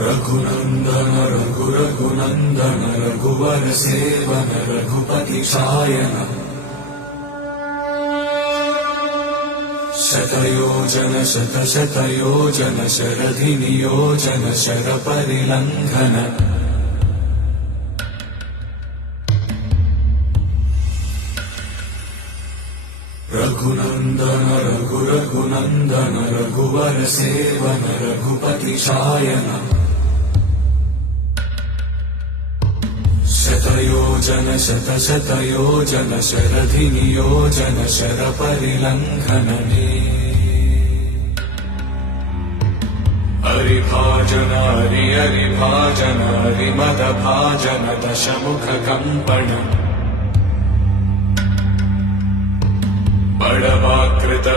रघुनन्दन रघुनन्दन रघुवर सेवन रघुपति शायन शतयोजन शतशतयोजन शरधि नियोजन शरपरिलङ्घन रघुनन्दन रघुनन्दन रघुवर सेवन रघुपति शायन शतयोजन शतशतयोजन शरधि नियोजन शरपरिलङ्घन हरिभाजन हरिभाजन हरिमदभाजन दशमुख कम्पण बड़वाकृत